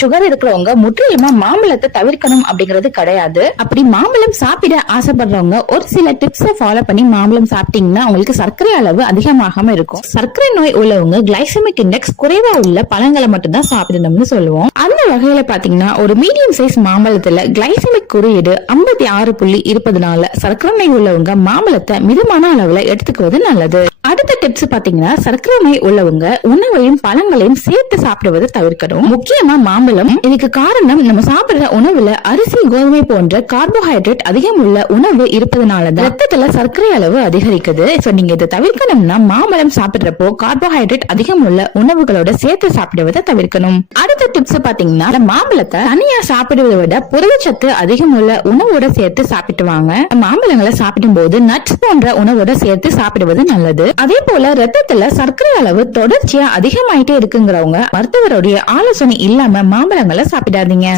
Sugar இருக்கிறவங்க முற்றிலுமா மாம்பழத்தை தவிர்க்கணும் அப்படிங்கிறது கிடையாது. அப்படி மாம்பழம் சாப்பிட ஆசைப்படுறவங்க ஒரு சில டிப்ஸை ஃபாலோ பண்ணி மாம்பழம் சாப்பிட்டீங்கன்னா உங்களுக்கு சர்க்கரை அளவு அதிகமாகாம இருக்கும். சர்க்கரை நோய் உள்ளவங்க கிளைசமிக் இண்டெக்ஸ் குறைவா உள்ள பழங்களை மட்டும் தான் சாப்பிடணும்னு சொல்லுவோம். அந்த வகையில பாத்தீங்கன்னா ஒரு மீடியம் சைஸ் மாம்பழத்துல கிளைசமிக் குறியீடு 56 புள்ளி இருப்பதனால சர்க்கரை நோய் உள்ளவங்க மாம்பழத்தை மிதமான அளவுல எடுத்துக்குவது நல்லது. அடுத்த டிப்ஸ் பாத்தீங்கன்னா சர்க்கரை நோய் உள்ளவங்க உணவையும் பழங்களையும் சேர்த்து சாப்பிடுவதை தவிர்க்கணும். முக்கியமா மாம்பழம். இதுக்கு காரணம் நம்ம சாப்பிடுற உணவுல அரிசி, கோதுமை போன்ற கார்போஹைட்ரேட் அதிகம் உள்ள உணவு இருப்பதனாலதான் ரத்தத்துல சர்க்கரை அளவு அதிகரிக்குது. நீங்க இதை தவிர்க்கணும்னா மாம்பழம் சாப்பிடுறப்போ கார்போஹைட்ரேட் அதிகம் உள்ள உணவுகளோட சேர்த்து சாப்பிடுவதை தவிர்க்கணும். அடுத்த டிப்ஸ் பாத்தீங்கன்னா மாம்பழத்தை தனியா சாப்பிடுவதை விட புரதச்சத்து அதிகம் உள்ள உணவோட சேர்த்து சாப்பிட்டு வாங்க. மாம்பழங்களை சாப்பிடும் போது நட்ஸ் போன்ற உணவோட சேர்த்து சாப்பிடுவது நல்லது. அதே போல ரத்தத்துல சர்க்கரை அளவு தொடர்ச்சியா அதிகமாயிட்டே இருக்குங்கிறவங்க மருத்துவருடைய ஆலோசனை இல்லாம மாம்பழங்களை சாப்பிடாதீங்க.